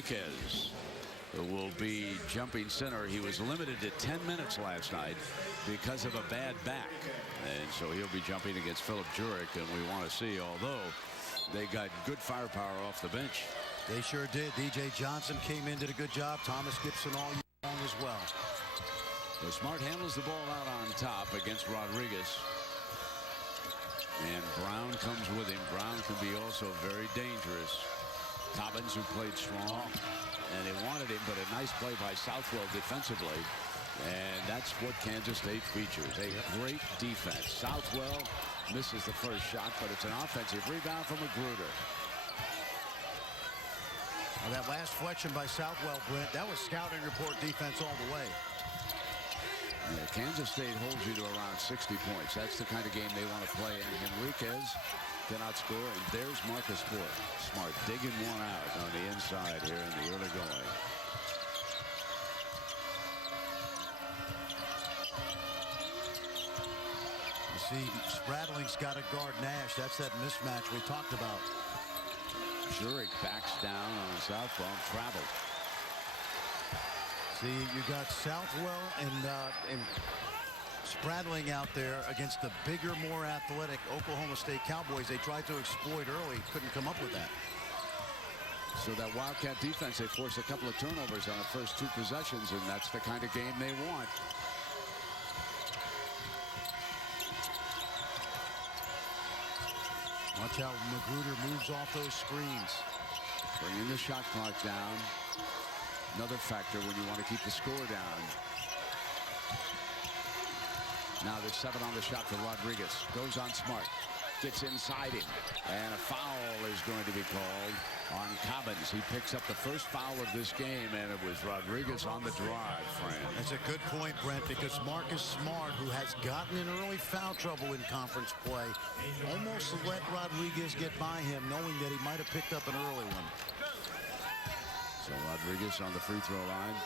Enriquez, who will be jumping center. He was limited to 10 minutes last night because of a bad back. And so he'll be jumping against Philip Jurek. And we want to see, although they got good firepower off the bench. They sure did. DJ Johnson came in, did a good job. Thomas Gibson all year long as well. So Smart handles the ball out on top against Rodriguez. And Brown comes with him. Brown can be also very dangerous. Cobbins, who played strong, and they wanted him, but a nice play by Southwell defensively. And that's what Kansas State features, a great defense. Southwell misses the first shot, but it's an offensive rebound from Magruder. Well, that last flexion by Southwell, Brent, that was scouting report defense all the way. Yeah, Kansas State holds you to around 60 points. That's the kind of game they want to play. And Enriquez cannot score. And there's Marcus Smart digging one out on the inside here in the early going. You see, Spradling's got to guard Nash. That's that mismatch we talked about. Jurek backs down on Southwell, traveled. See, you got Southwell and Spradling out there against the bigger, more athletic Oklahoma State Cowboys. They tried to exploit early, couldn't come up with that. So that Wildcat defense, they forced a couple of turnovers on the first two possessions, and that's the kind of game they want. Watch how Magruder moves off those screens. Bringing the shot clock down. Another factor when you want to keep the score down. Now there's 7 on the shot for Rodriguez. Goes on Smart. Gets inside him. And a foul is going to be called on Cobbins. He picks up the first foul of this game, and it was Rodriguez on the drive, Fran. That's a good point, Brent, because Marcus Smart, who has gotten in early foul trouble in conference play, almost let Rodriguez get by him, knowing that he might have picked up an early one. So Rodriguez on the free throw line.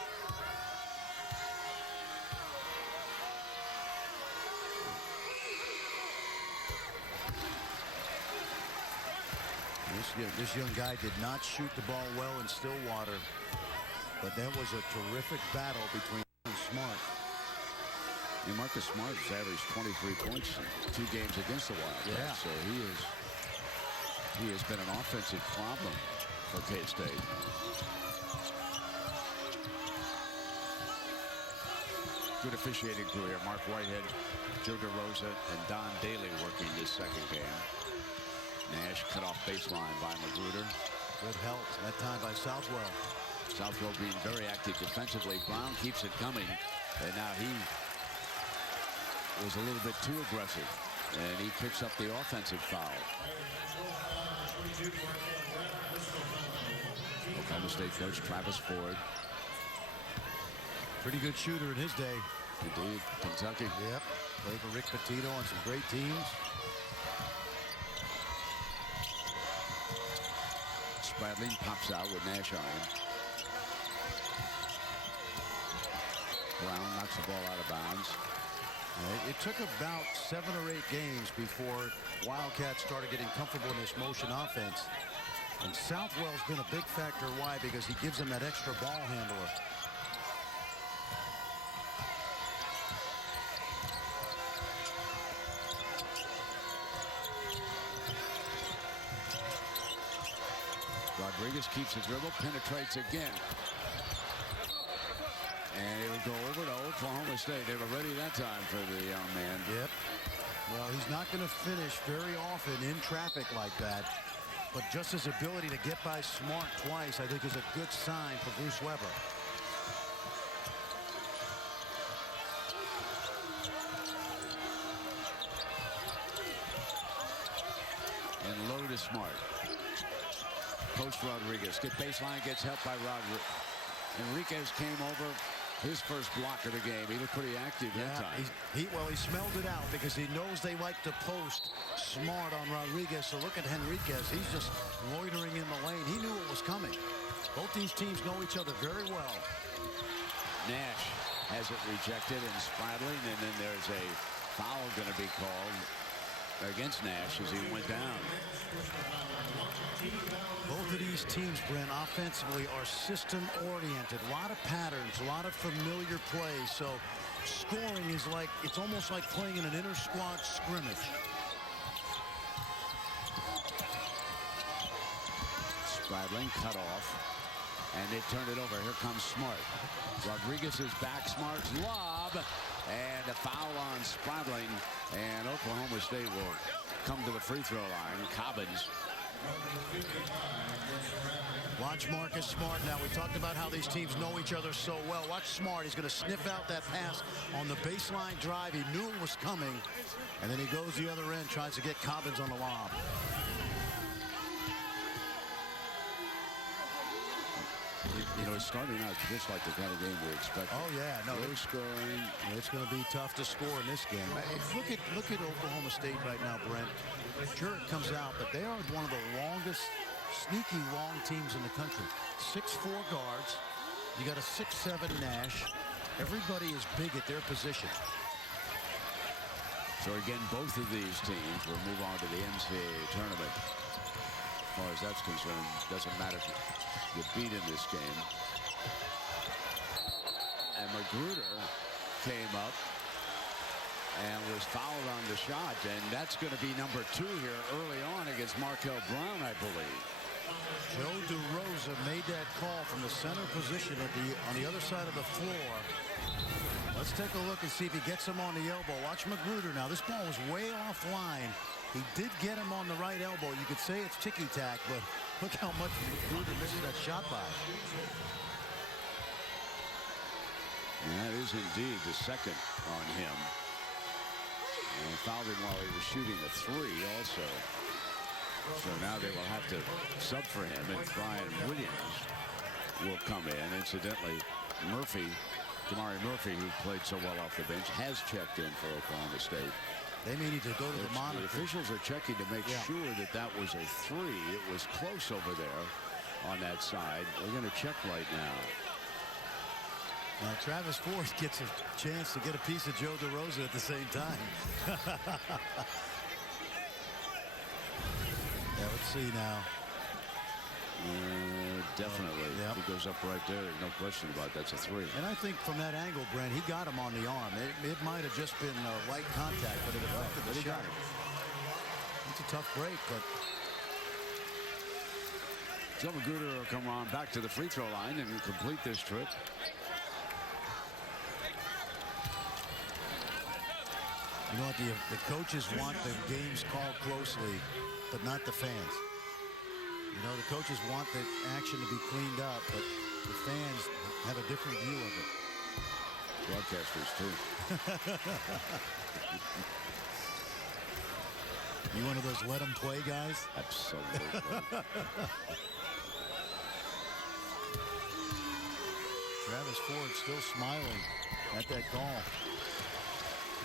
This young guy did not shoot the ball well in Stillwater, but that was a terrific battle between him and Smart. And Marcus Smart has averaged 23 points in 2 games against the Wildcats. Yeah. So he has been an offensive problem for K-State. Good officiating crew here. Mark Whitehead, Joe DeRosa, and Don Daly working this second game. Nash cut off baseline by Magruder. Good help that time by Southwell. Southwell being very active defensively. Brown keeps it coming, and now he was a little bit too aggressive, and he picks up the offensive foul. Oklahoma State coach Travis Ford. Pretty good shooter in his day. Indeed, Kentucky. Yep, played for Rick Pitino on some great teams. Spradling pops out with Nash on him. Brown knocks the ball out of bounds. It took about 7 or 8 games before Wildcats started getting comfortable in this motion offense. And Southwell's been a big factor. Why? Because he gives them that extra ball handler. Rodriguez keeps the dribble, penetrates again. And it'll go over to Oklahoma State. They were ready that time for the young man. Yep. Well, he's not going to finish very often in traffic like that. But just his ability to get by Smart twice, I think, is a good sign for Bruce Weber. And low to Smart. Post Rodriguez. Get baseline, gets helped by Rodriguez. Enriquez came over. His first block of the game. He looked pretty active that time. He smelled it out because he knows they like to post Smart on Rodriguez. So look at Henriquez. He's just loitering in the lane. He knew it was coming. Both these teams know each other very well. Nash has it rejected and Spradling, and then there's a foul going to be called against Nash as he went down. Both of these teams, Brent, offensively are system-oriented. A lot of patterns, a lot of familiar plays. So scoring is like, it's almost like playing in an inter-squad scrimmage. Spradling cut off, and they turned it over. Here comes Smart. Rodriguez is back. Smart's lob, and a foul on Spradling, and Oklahoma State will come to the free throw line. Cobbins. Watch Marcus Smart now. We talked about how these teams know each other so well. Watch Smart. He's going to sniff out that pass on the baseline drive. He knew it was coming, and then he goes the other end, tries to get Cobbins on the lob. You know, it's starting out just like the kind of game we expect. Oh yeah, no, low scoring. It's going to be tough to score in this game. Look at Oklahoma State right now, Brent. Sure, it comes out, but they are one of the longest, sneaky long teams in the country. 6'4" guards. You got a 6'7" Nash. Everybody is big at their position. So again, both of these teams will move on to the NCAA tournament. As far as that's concerned, doesn't matter if you beat in this game. And Magruder came up and was fouled on the shot, and that's going to be number 2 here early on against Markel Brown, I believe. Joe DeRosa made that call from the center position on the other side of the floor. Let's take a look and see if he gets him on the elbow. Watch Magruder now. This ball was way offline. He did get him on the right elbow. You could say it's ticky-tack, but look how much Magruder misses that shot by. And that is indeed the second on him. And fouled him while he was shooting a 3 also. So now they will have to sub for him, and Brian Williams will come in. Incidentally, Damari Murphy, who played so well off the bench, has checked in for Oklahoma State. They may need to go to the monitor. The officials are checking to make sure that that was a 3. It was close over there on that side. We're going to check right now. Now Travis Ford gets a chance to get a piece of Joe DeRosa at the same time. Yeah, let's see now. Definitely. He goes up right there. No question about it. That's a 3. And I think from that angle, Brent, he got him on the arm. It might have just been light contact, but it affected the shot. It's a tough break, but Joe Magruder will come on back to the free throw line and complete this trip. You know what, the coaches want the games called closely, but not the fans. You know, the coaches want the action to be cleaned up, but the fans have a different view of it. Broadcasters, too. You one of those let them play guys? Absolutely. Travis Ford still smiling at that call.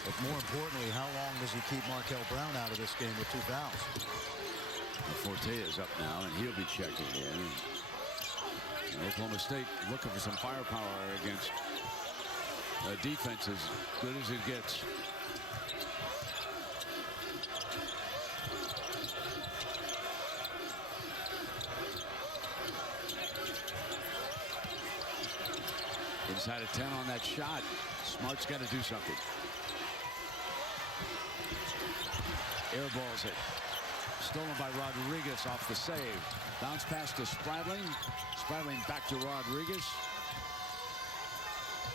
But more importantly, how long does he keep Markel Brown out of this game with 2 fouls? Forte is up now, and he'll be checking in. And Oklahoma State looking for some firepower against a defense as good as it gets. Inside of 10 on that shot. Smart's got to do something. Airballs it. Stolen by Rodriguez off the save. Bounce pass to Spradling. Spradling back to Rodriguez.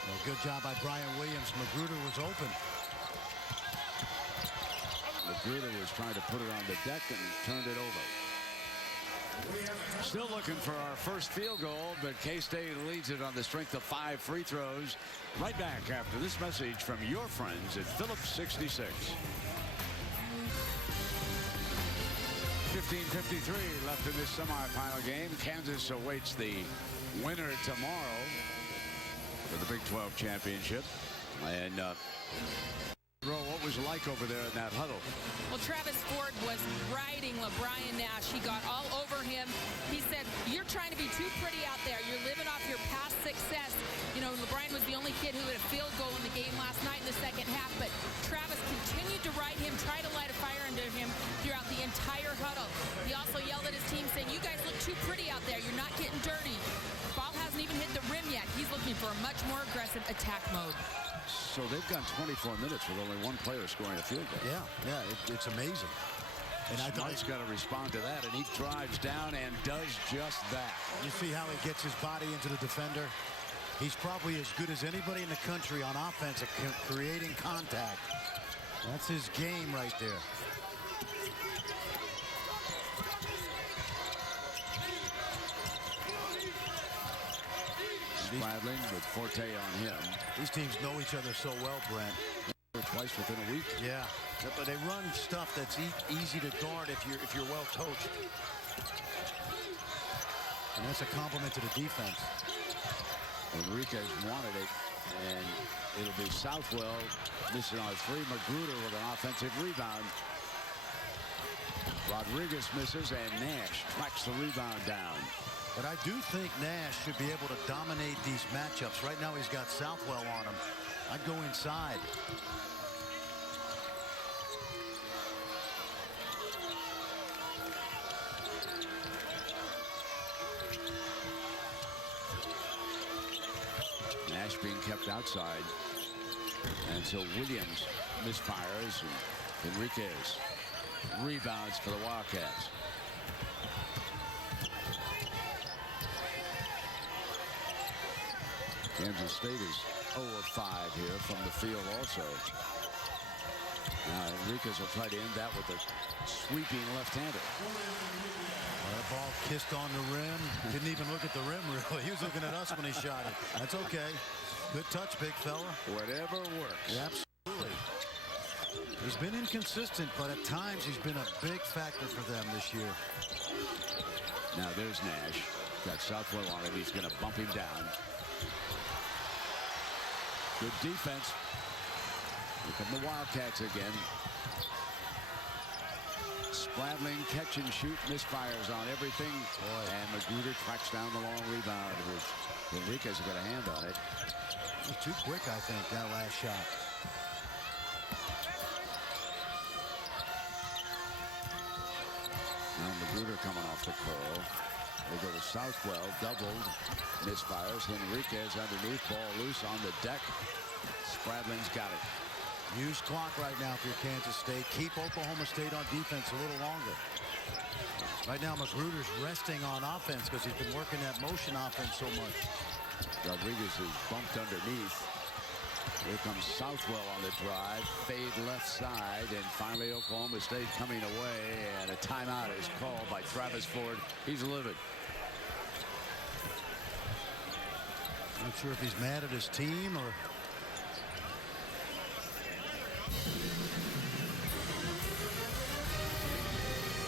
Well, good job by Brian Williams. Magruder was open. Magruder was trying to put it on the deck and turned it over. Still looking for our first field goal, but K-State leads it on the strength of 5 free throws. Right back after this message from your friends at Phillips 66. 15:53 left in this semifinal game. Kansas awaits the winner tomorrow for the Big 12 championship. And what was it like over there in that huddle? Well, Travis Ford was riding LeBron Nash. He got all over him. He said, "You're trying to be too pretty out there. You're living off your past success." You know, LeBron was the only kid who had a field goal in the game last night in the second half, but Travis continued to ride him, try to light a fire under a much more aggressive attack mode. So they've gone 24 minutes with only one player scoring a field goal. Yeah, it's amazing. And I thought Smart's got to respond to that, and he drives down and does just that. You see how he gets his body into the defender? He's probably as good as anybody in the country on offense at creating contact. That's his game right there. Spradling with Forte on him. These teams know each other so well, Brent. Twice within a week. Yeah, but they run stuff that's easy to guard if you're well coached. And that's a compliment to the defense. Enriquez wanted it, and it'll be Southwell missing on a three. Magruder with an offensive rebound. Rodriguez misses, and Nash tracks the rebound down. But I do think Nash should be able to dominate these matchups. Right now he's got Southwell on him. I'd go inside. Nash being kept outside. And so Williams misfires, and Enriquez rebounds for the Wildcats. Kansas State is 0 of 5 here from the field also. Now Enriquez will try to end that with a sweeping left-hander. That ball kissed on the rim. Didn't even look at the rim, really. He was looking at us when he shot it. That's okay. Good touch, big fella. Whatever works. Yeah, absolutely. He's been inconsistent, but at times he's been a big factor for them this year. Now there's Nash. Got Southwell on him. He's going to bump him down. Good defense. Here come the Wildcats again. Spradling catch and shoot, misfires on everything. Boy. And Magruder tracks down the long rebound. Enriquez got a hand on it. It was too quick, I think, that last shot. Now Magruder coming off the curl. They go to Southwell, doubled, misfires. Enriquez underneath, ball loose on the deck. Spradling's got it. Use clock right now for your Kansas State. Keep Oklahoma State on defense a little longer. Right now, Magruder's resting on offense because he's been working that motion offense so much. Rodriguez is bumped underneath. Here comes Southwell on the drive. Fade left side, and finally Oklahoma State coming away, and a timeout is called by Travis Ford. He's livid. Not sure if he's mad at his team or...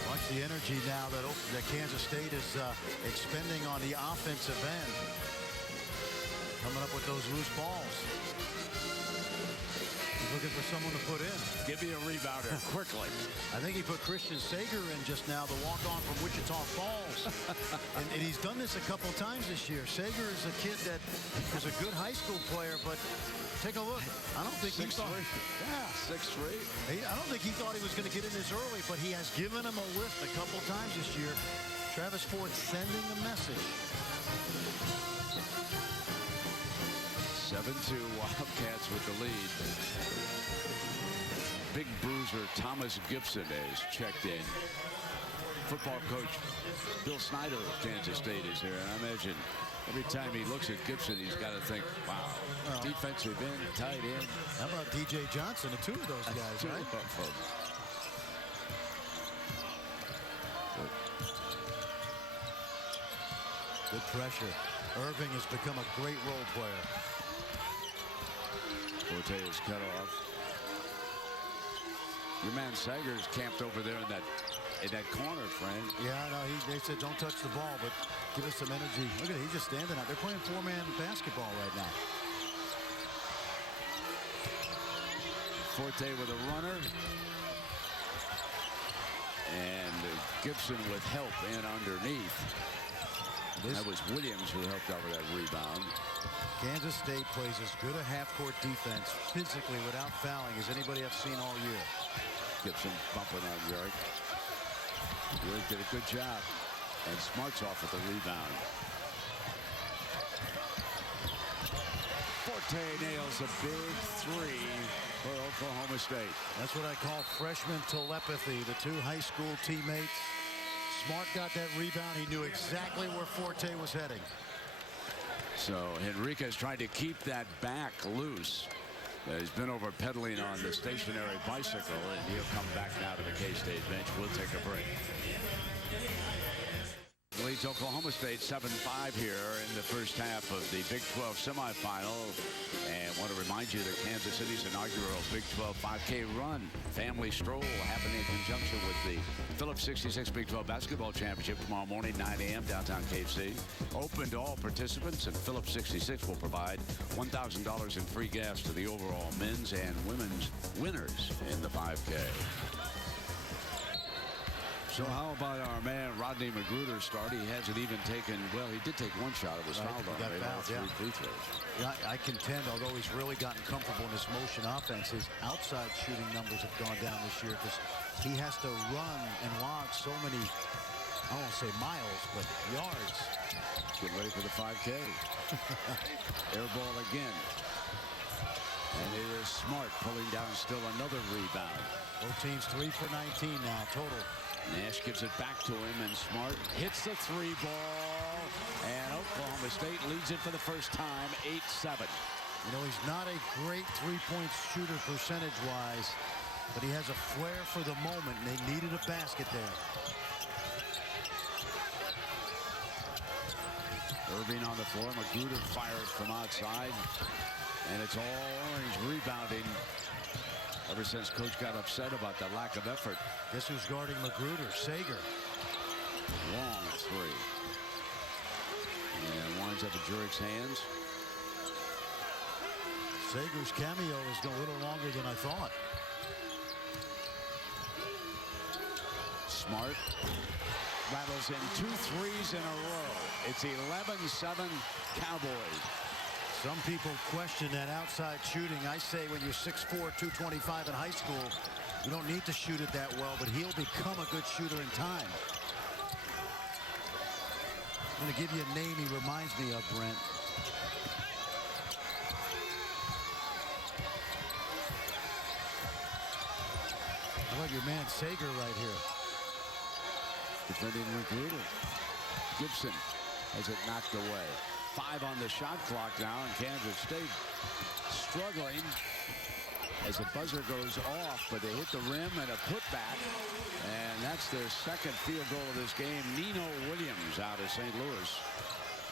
Watch the energy now that Kansas State is expending on the offensive end. Coming up with those loose balls. He's looking for someone to put in. Give me a rebounder quickly. I think he put Christian Sager in just now, the walk-on from Wichita Falls. and he's done this a couple times this year. Sager is a kid that was a good high school player, but take a look. I don't think he thought... 6'3". I don't think he thought he was going to get in this early, but he has given him a lift a couple times this year. Travis Ford sending a message. 7-2 Wildcats with the lead. Big bruiser Thomas Gibson has checked in. Football coach Bill Snyder of Kansas State is here. And I imagine every time he looks at Gibson, he's got to think, wow, defensive end, tight end. How about DJ Johnson, the two of those guys, right? Good pressure. Irving has become a great role player. Forte is cut off. Your man Sager's camped over there in that corner, friend. Yeah, no, they said don't touch the ball, but give us some energy. Look at it, he's just standing out. They're playing four-man basketball right now. Forte with a runner. And Gibson with help in underneath. That was Williams who helped out with that rebound. Kansas State plays as good a half-court defense physically without fouling as anybody I've seen all year. Gibson bumping on York. York did a good job. And Smart's off with the rebound. Forte nails a big three for Oklahoma State. That's what I call freshman telepathy. The two high school teammates. Smart got that rebound. He knew exactly where Forte was heading. So Henriquez tried to keep that back loose. He's been over pedaling on the stationary bicycle, and he'll come back now to the K-State bench. We'll take a break. Leads Oklahoma State 7-5 here in the first half of the Big 12 semifinal. And want to remind you that Kansas City's inaugural Big 12 5K run family stroll happening in conjunction with the Phillips 66 Big 12 Basketball Championship tomorrow morning, 9 a.m. downtown KC. Open to all participants, and Phillips 66 will provide $1,000 in free gas to the overall men's and women's winners in the 5K. So how about our man Rodney Magruder start? He hasn't even taken, well, he did take one shot. It was fouled on him. Three free throws. Yeah, I contend, although he's really gotten comfortable in his motion offense, his outside shooting numbers have gone down this year because he has to run and log so many, I won't say miles, but yards. Get ready for the 5K. Air ball again. And it is Smart pulling down still another rebound. Both teams 3 for 19 now total. Nash gives it back to him, and Smart hits the three ball, and Oklahoma State leads it for the first time, 8-7. You know, he's not a great three-point shooter percentage-wise, but he has a flair for the moment, and they needed a basket there. Irving on the floor. Magruder fires from outside, and it's all Orange rebounding. Ever since Coach got upset about the lack of effort. Guess who's guarding Magruder? Sager. Long three. And winds up in Jurick's hands. Sager's cameo is a little longer than I thought. Smart rattles in 2 threes in a row. It's 11-7 Cowboys. Some people question that outside shooting. I say when you're 6'4", 225 in high school, you don't need to shoot it that well, but he'll become a good shooter in time. I'm going to give you a name he reminds me of, Brent. How about your man Sager right here? Defending Magruder. Gibson has it knocked away. 5 on the shot clock now, and Kansas State struggling as the buzzer goes off, but they hit the rim and a putback, and that's their second field goal of this game. Nino Williams out of St. Louis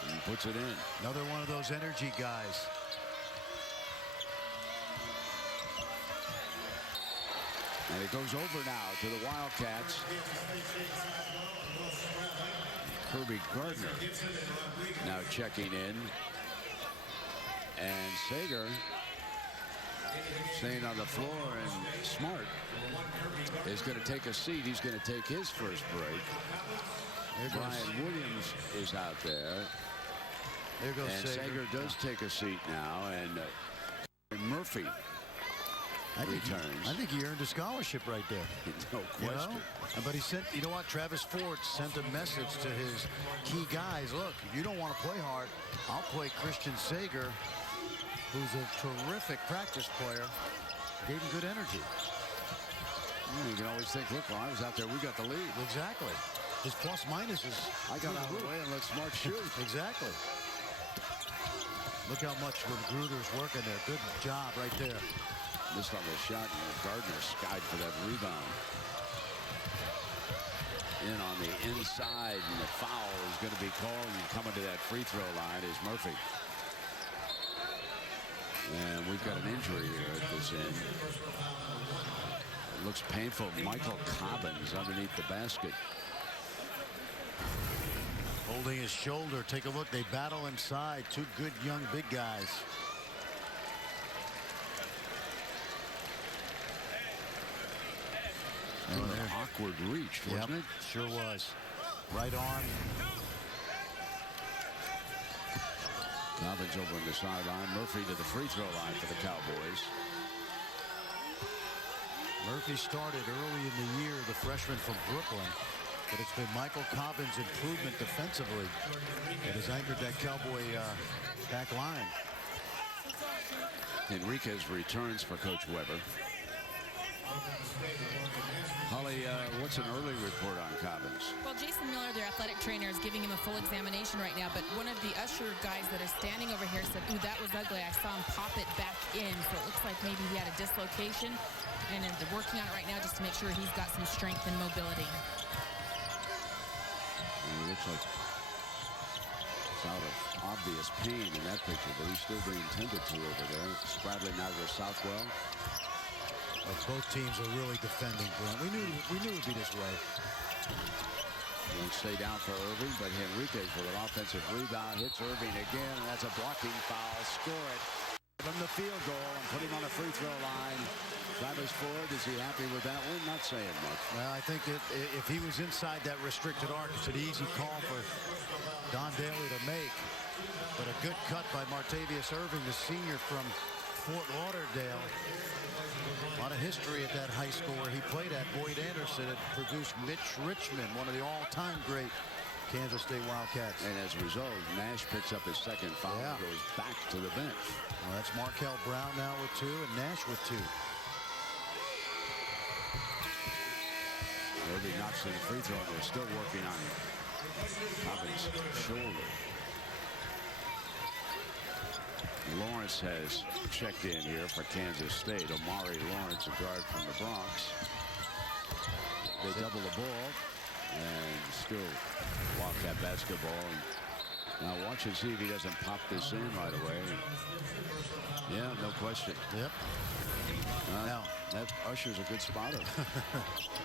and puts it in. Another one of those energy guys. And it goes over now to the Wildcats. Kirby Gardner now checking in. And Sager staying on the floor, and Smart is going to take a seat. He's going to take his first break. Brian Williams is out there. There goes and Sager does take a seat now, and Murphy returns. I think he earned a scholarship right there. No question. You know? But he sent, you know what, Travis Ford sent a message to his key guys. Look, if you don't want to play hard, I'll play Christian Sager, who's a terrific practice player. Gave him good energy. You can always think, look, while I was out there, we got the lead. Exactly. His plus minus is, I got out of the way and let Smart shoot. Exactly. Look how much Magruder's working there. Good job right there. Missed on the shot, and Gardner skied for that rebound. In on the inside, and the foul is going to be called, and coming to that free throw line is Murphy. And we've got an injury here at this end. It looks painful. Michael Cobbins underneath the basket. Holding his shoulder. Take a look. They battle inside. Two good young big guys. An awkward reach, wasn't it? Sure was. Right on. Cobbins over on the sideline. Murphy to the free throw line for the Cowboys. Murphy started early in the year, the freshman from Brooklyn. But it's been Michael Cobbins' improvement defensively that has anchored that Cowboy back line. Enriquez returns for Coach Weber. Holly, what's an early report on Cobbins? Well, Jason Miller, their athletic trainer, is giving him a full examination right now, but one of the usher guys that is standing over here said, ooh, that was ugly. I saw him pop it back in, so it looks like maybe he had a dislocation, and they're working on it right now just to make sure he's got some strength and mobility. And it looks like it's out of obvious pain in that picture, but he's still being tended to over there. Spradley now to Southwell. Both teams are really defending, Brent. We knew it would be this way. Won't stay down for Irving, but Henriquez with an offensive rebound hits Irving again, and that's a blocking foul. Score it from the field goal and put him on the free throw line. Travis Ford, is he happy with that one? Not saying much. Well, I think if he was inside that restricted arc, it's an easy call for Don Daly to make. But a good cut by Martavius Irving, the senior from Fort Lauderdale. A lot of history at that high school where he played at. Boyd Anderson had produced Mitch Richmond, one of the all-time great Kansas State Wildcats. And as a result, Nash picks up his second foul and goes back to the bench. Well, that's Markel Brown now with 2 and Nash with 2. Irving knocks in the free throw, and they're still working on Cobbins' shoulder. Lawrence has checked in here for Kansas State. Omari Lawrence, a guard from the Bronx. They double the ball, and still Wildcat basketball. And now watch and see if he doesn't pop this in right away. Yeah, no question. Yep. Now, that Usher's a good spotter.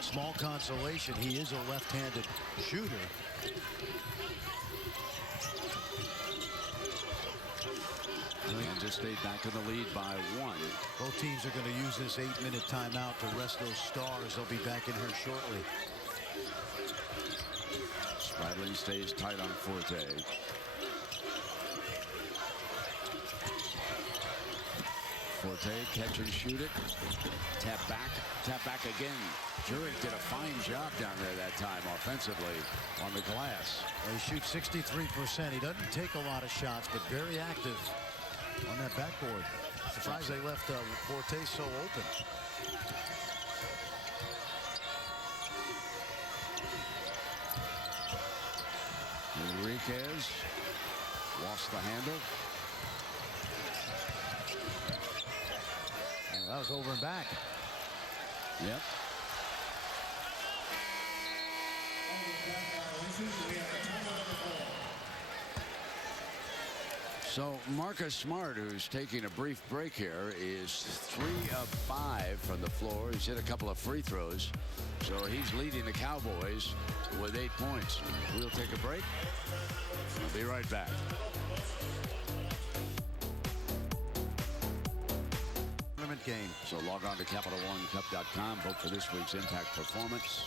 Small consolation, he is a left-handed shooter. Kansas State back in the lead by 1. Both teams are going to use this 8-minute timeout to rest those stars. They'll be back in here shortly. Spradlin stays tight on Forte. Forte, catch and shoot it. Tap back again. Jurek did a fine job down there that time offensively on the glass. Well, he shoots 63%. He doesn't take a lot of shots, but very active on that backboard. Surprised they left Forte so open. Enriquez lost the handle. Oh, that was over and back. Yep. So Marcus Smart, who's taking a brief break here, is 3 of 5 from the floor. He's hit a couple of free throws. So he's leading the Cowboys with 8 points. We'll take a break. We'll be right back. Tournament game. So log on to CapitalOneCup.com. Vote for this week's Impact Performance.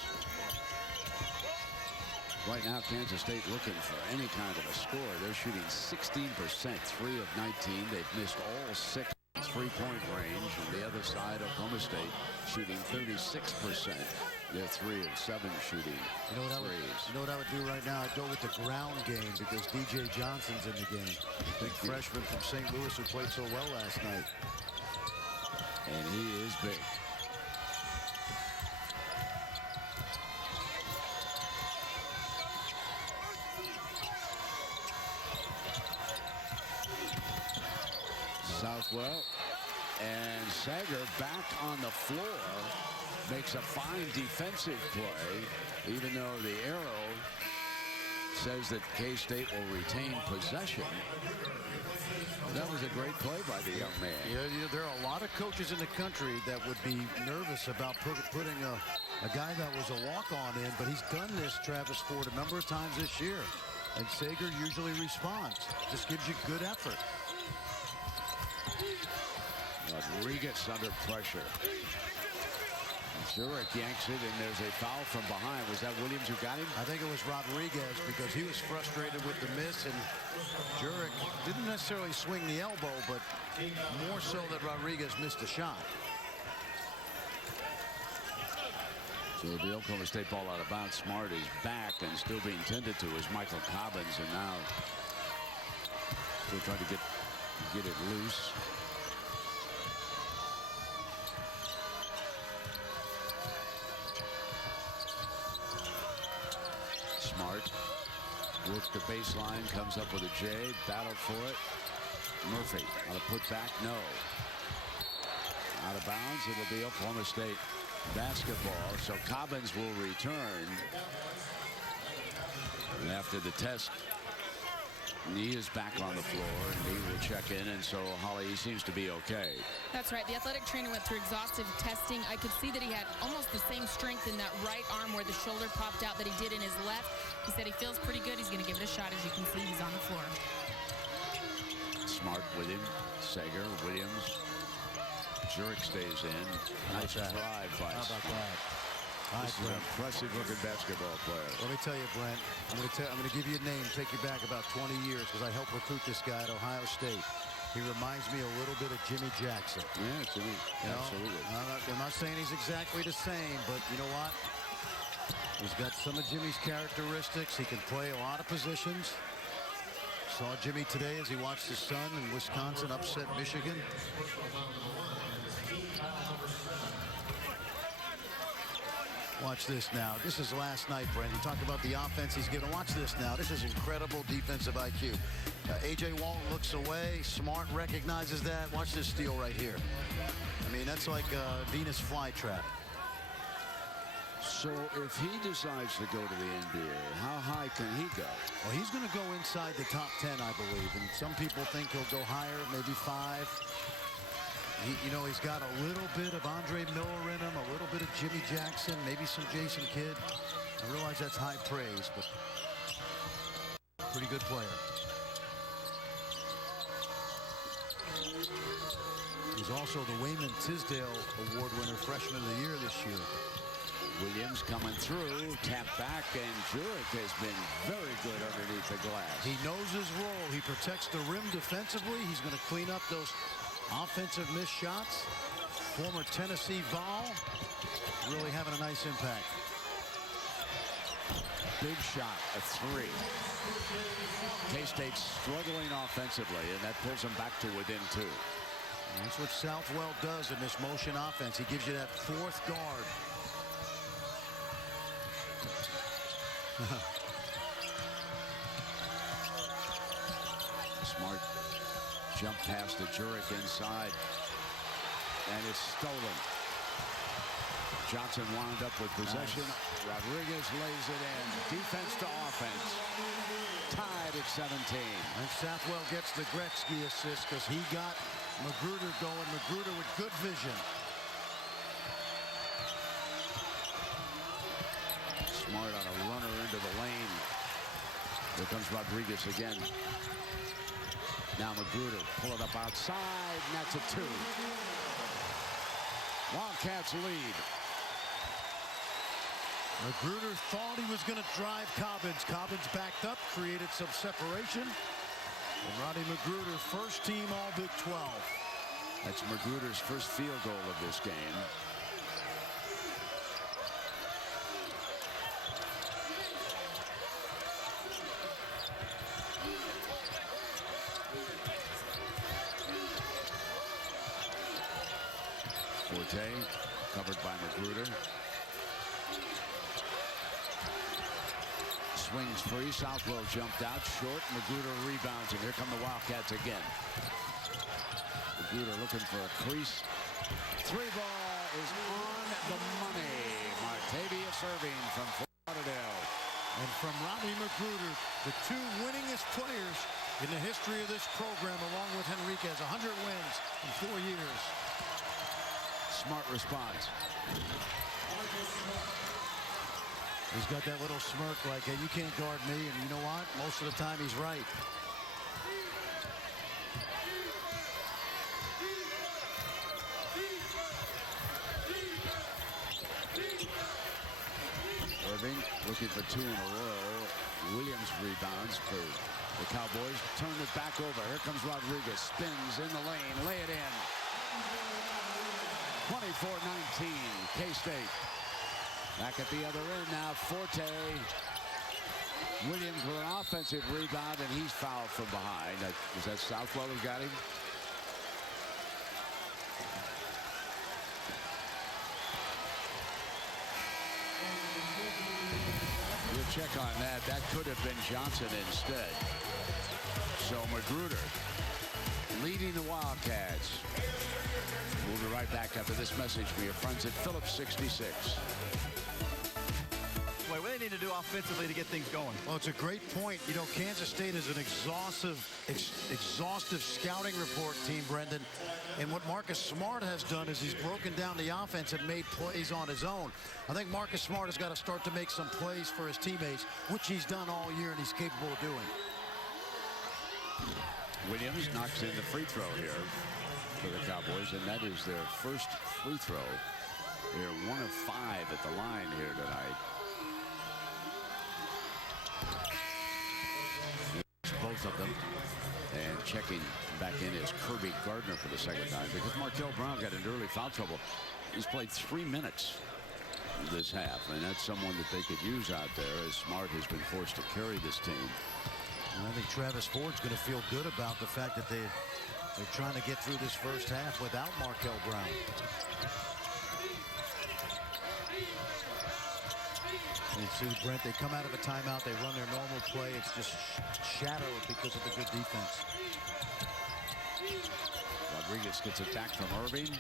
Right now, Kansas State looking for any kind of a score. They're shooting 16%, 3 of 19. They've missed all 6 3-point range. On the other side, Oklahoma State shooting 36%. They're 3 of 7 shooting. You know what I would do right now? I'd go with the ground game because DJ Johnson's in the game. Big freshman from St. Louis who played so well last night. And he is big. Southwell and Sager back on the floor, makes a fine defensive play, even though the arrow says that K-State will retain possession. That was a great play by the young man. Yeah, there are a lot of coaches in the country that would be nervous about putting a guy that was a walk-on in, but he's done this, Travis Ford, a number of times this year. And Sager usually responds. Just gives you good effort. Rodriguez under pressure. Jurek yanks it, and there's a foul from behind. Was that Williams who got him? I think it was Rodriguez because he was frustrated with the miss, and Jurek didn't necessarily swing the elbow, but more so that Rodriguez missed a shot. So the Oklahoma State ball out of bounds. Smart is back, and still being tended to is Michael Cobbins, and now still trying to get get it loose. Smart worked the baseline, comes up with a J, battled for it. Murphy on a putback, no. Out of bounds, it'll be Oklahoma State basketball. So Cobbins will return. And after the test, he is back on the floor, and he will check in, and so Holly, he seems to be okay. That's right. The athletic trainer went through exhaustive testing. I could see that he had almost the same strength in that right arm where the shoulder popped out that he did in his left. He said he feels pretty good. He's going to give it a shot. As you can see, he's on the floor. Smart with him. Sager, Williams. Zurich stays in. Nice drive by How about that? This is an impressive-looking basketball player. Let me tell you, Brent, I'm going to give you a name, take you back about 20 years, because I helped recruit this guy at Ohio State. He reminds me a little bit of Jimmy Jackson. Yeah, Jimmy, absolutely. I'm not saying he's exactly the same, but you know what? He's got some of Jimmy's characteristics. He can play a lot of positions. Saw Jimmy today as he watched his son in Wisconsin upset Michigan. Watch this now. This is last night, Brent. You talk about the offense he's getting. Watch this now. This is incredible defensive IQ. A.J. Walton looks away. Smart recognizes that. Watch this steal right here. I mean, that's like a Venus flytrap. So if he decides to go to the NBA, how high can he go? Well, he's going to go inside the top 10, I believe. And some people think he'll go higher, maybe 5. You know, he's got a little bit of Andre Miller in him, a little bit of Jimmy Jackson, maybe some Jason Kidd. I realize that's high praise, but pretty good player. He's also the Wayman Tisdale Award winner, freshman of the year this year. Williams coming through, tap back, and Jurek has been very good underneath the glass. He knows his role. He protects the rim defensively. He's going to clean up those offensive missed shots. Former Tennessee Vol, really having a nice impact. Big shot, a 3. K-State's struggling offensively, and that pulls them back to within 2. And that's what Southwell does in this motion offense. He gives you that fourth guard. Smart jump pass to Jurek inside, and it's stolen. Johnson wound up with possession. Nice. Rodriguez lays it in. Defense to offense. Tied at 17. And Southwell gets the Gretzky assist because he got Magruder going. Magruder with good vision. Smart on a runner into the lane. Here comes Rodriguez again. Now Magruder pull it up outside, and that's a 2. Wildcats lead. Magruder thought he was going to drive Cobbins. Cobbins backed up, created some separation. And Roddy Magruder, first team all Big 12. That's Magruder's first field goal of this game. Forte, covered by Magruder. Swings free. Southwell jumped out short. Magruder rebounds, and here come the Wildcats again. Magruder looking for a crease. 3 ball is on the money. Martavius Irving from Fort Lauderdale. And from Rodney Magruder, the 2 winningest players in the history of this program, along with Henriquez, 100 wins in 4 years. Smart response. He's got that little smirk like, hey, you can't guard me. And you know what? Most of the time he's right. Irving looking for 2 in a row. Williams rebounds for the Cowboys. Turn it back over. Here comes Rodriguez. Spins in the lane. Lay it in. 24-19. K-State. Back at the other end now. Forte. Williams with an offensive rebound, and he's fouled from behind. Is that Southwell who got him? We'll check on that. That could have been Johnson instead. So Magruder leading the Wildcats. We'll be right back after this message from your friends at Phillips 66. What do they need to do offensively to get things going? Well, it's a great point. You know, Kansas State is an exhaustive scouting report team, Brendan. And what Marcus Smart has done is he's broken down the offense and made plays on his own. I think Marcus Smart has got to start to make some plays for his teammates, which he's done all year and he's capable of doing. Williams knocks in the free throw here for the Cowboys, and that is their first free throw. They're 1 of 5 at the line here tonight. Both of them. And checking back in is Kirby Gardner for the second time because Markel Brown got into early foul trouble. He's played 3 minutes this half, and that's someone that they could use out there as Smart has been forced to carry this team. And I think Travis Ford's going to feel good about the fact that they're trying to get through this first half without Markel Brown. You see, Brent, they come out of a timeout, they run their normal play. It's just shadowed because of the good defense. Rodriguez gets it back from Irving.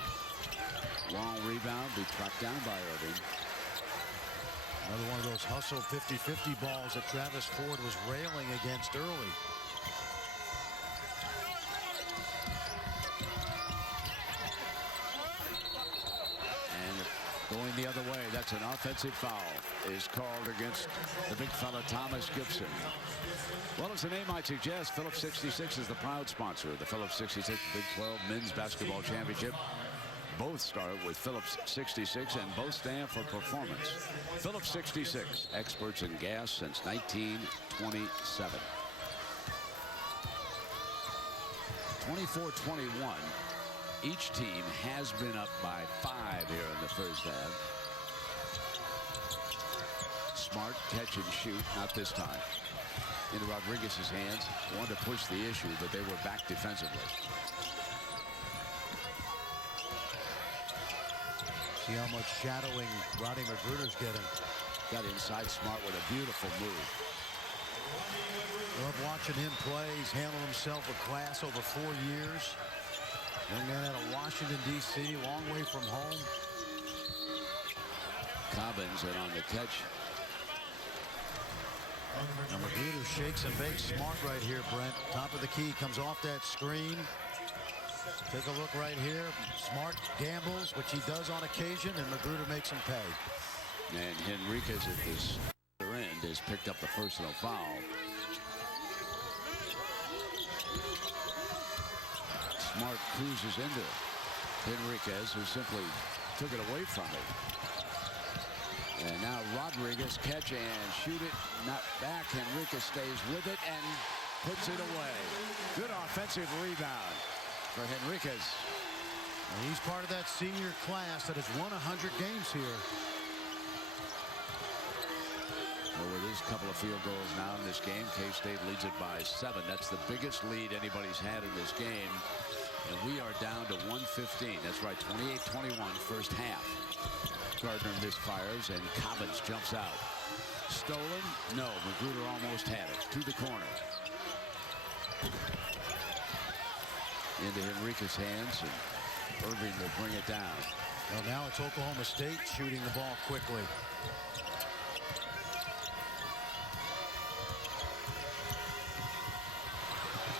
Long rebound, be tracked down by Irving. Another one of those hustle 50-50 balls that Travis Ford was railing against early. Going the other way, that's an offensive foul is called against the big fella Thomas Gibson. Well, as the name might suggest, Phillips 66 is the proud sponsor of the Phillips 66 Big 12 Men's Basketball Championship. Both start with Phillips 66 and both stand for performance. Phillips 66, experts in gas since 1927. 24-21. Each team has been up by 5 here in the first half. Smart catch and shoot, not this time. Into Rodriguez's hands. Wanted to push the issue, but they were back defensively. See how much shadowing Roddy Magruder's getting. Got inside Smart with a beautiful move. Love watching him play. He's handled himself with class over 4 years. Young man out of Washington, D.C., long way from home. Cobbins in on the catch. Now Magruder shakes and bakes Smart right here, Brent. Top of the key, comes off that screen. Take a look right here. Smart gambles, which he does on occasion, and Magruder makes him pay. And Henriquez at this other end has picked up the personal foul. Smart cruises into Henriquez, who simply took it away from him. And now Rodriguez catch and shoot it, not back. Henriquez stays with it and puts it away. Good offensive rebound for Henriquez. And he's part of that senior class that has won 100 games here. Well, with his couple of field goals now in this game, K-State leads it by 7. That's the biggest lead anybody's had in this game. And we are down to 115. That's right, 28-21 first half. Gardner misfires and Cobbins jumps out. Stolen? No, Magruder almost had it. To the corner. Into Henriquez's hands, and Irving will bring it down. Well, now it's Oklahoma State shooting the ball quickly.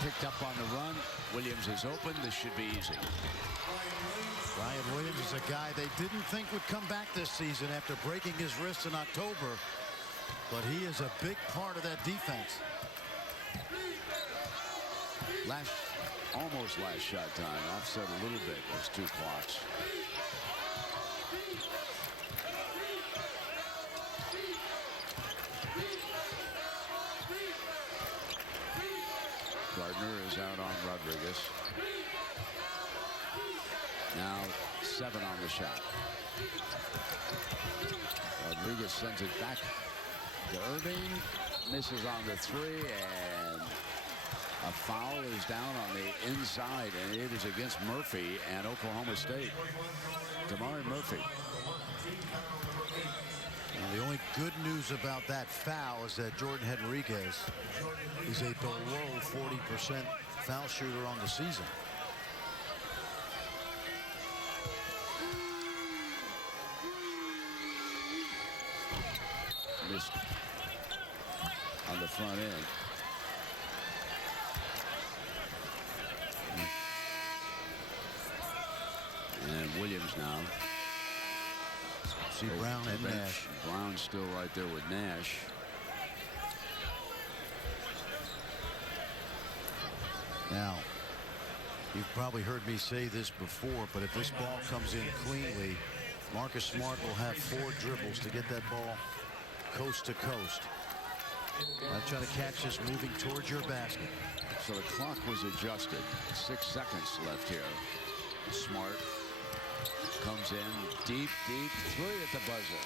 Picked up on the run. Williams is open. This should be easy. Ryan Williams is a guy they didn't think would come back this season after breaking his wrist in October. But he is a big part of that defense. Almost last shot time. Offset a little bit. Those 2 clocks. Gardner is out on Rodriguez. Now 7 on the shot. Rodriguez sends it back Irving misses on the 3, and a foul is down on the inside, and it is against Murphy and Oklahoma State. Damari Murphy. And the only good news about that foul is that Jordan Henriquez is a below 40% foul shooter on the season. Missed on the front end. And Williams now. See Brown and Nash. Brown's still right there with Nash. Now, you've probably heard me say this before, but if this ball comes in cleanly, Marcus Smart will have 4 dribbles to get that ball coast to coast. Now try to catch this moving towards your basket. So the clock was adjusted. 6 seconds left here. Smart comes in deep, 3 at the buzzer.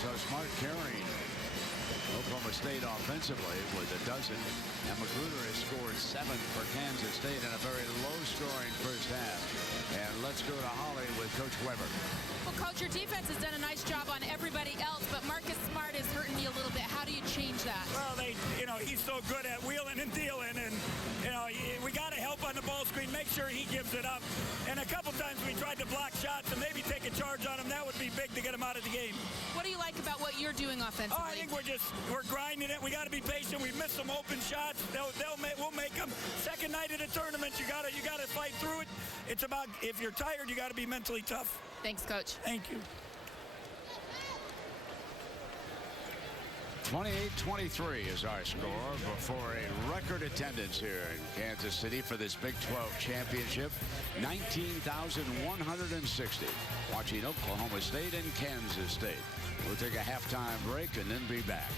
So Smart carrying Oklahoma State offensively with a dozen. And Magruder has scored 7 for Kansas State in a very low-scoring first half. And let's go to Holly with Coach Weber. Well, Coach, your defense has done a nice job on everybody else, but Marcus Smart is hurting me a little bit. How do you change that? Well, he's so good at wheeling and dealing, and we got to help on the ball screen, make sure he gives it up. And a couple times we tried to block shots and maybe take a charge on him. That would be big to get him out of the game. What do you like about what you're doing offensively? Oh, I think we're grinding it. We got to be patient. We've missed some open shots. We'll make them. Second night of the tournament, you got to fight through it. It's about, if you're tired, you got to be mentally tough. Thanks, Coach. Thank you. 28-23 is our score before a record attendance here in Kansas City for this Big 12 championship. 19,160 watching Oklahoma State and Kansas State. We'll take a halftime break and then be back.